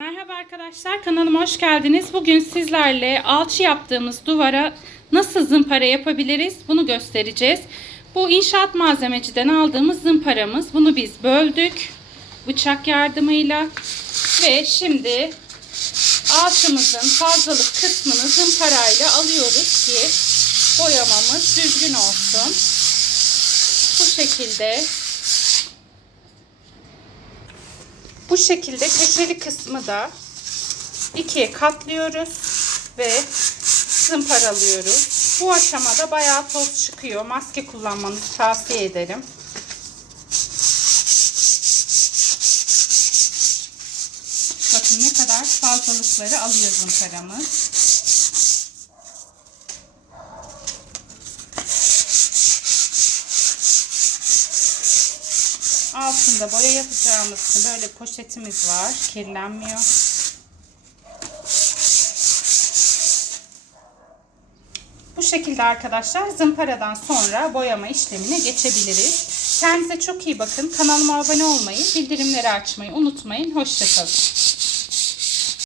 Merhaba arkadaşlar kanalıma hoş geldiniz. Bugün sizlerle alçı yaptığımız duvara nasıl zımpara yapabiliriz bunu göstereceğiz. Bu inşaat malzemeciden aldığımız zımparamız. Bunu biz böldük bıçak yardımıyla ve şimdi alçımızın fazlalık kısmını zımparayla alıyoruz ki boyamamız düzgün olsun. Bu şekilde Bu şekilde köşeli kısmı da ikiye katlıyoruz ve zımparalıyoruz. Bu aşamada bayağı toz çıkıyor. Maske kullanmanızı tavsiye ederim. Bakın ne kadar fazlalıkları alıyor zımparamız. Altında boya yapacağımız için böyle poşetimiz var. Kirlenmiyor. Bu şekilde arkadaşlar zımparadan sonra boyama işlemine geçebiliriz. Kendinize çok iyi bakın. Kanalıma abone olmayı, bildirimleri açmayı unutmayın. Hoşçakalın.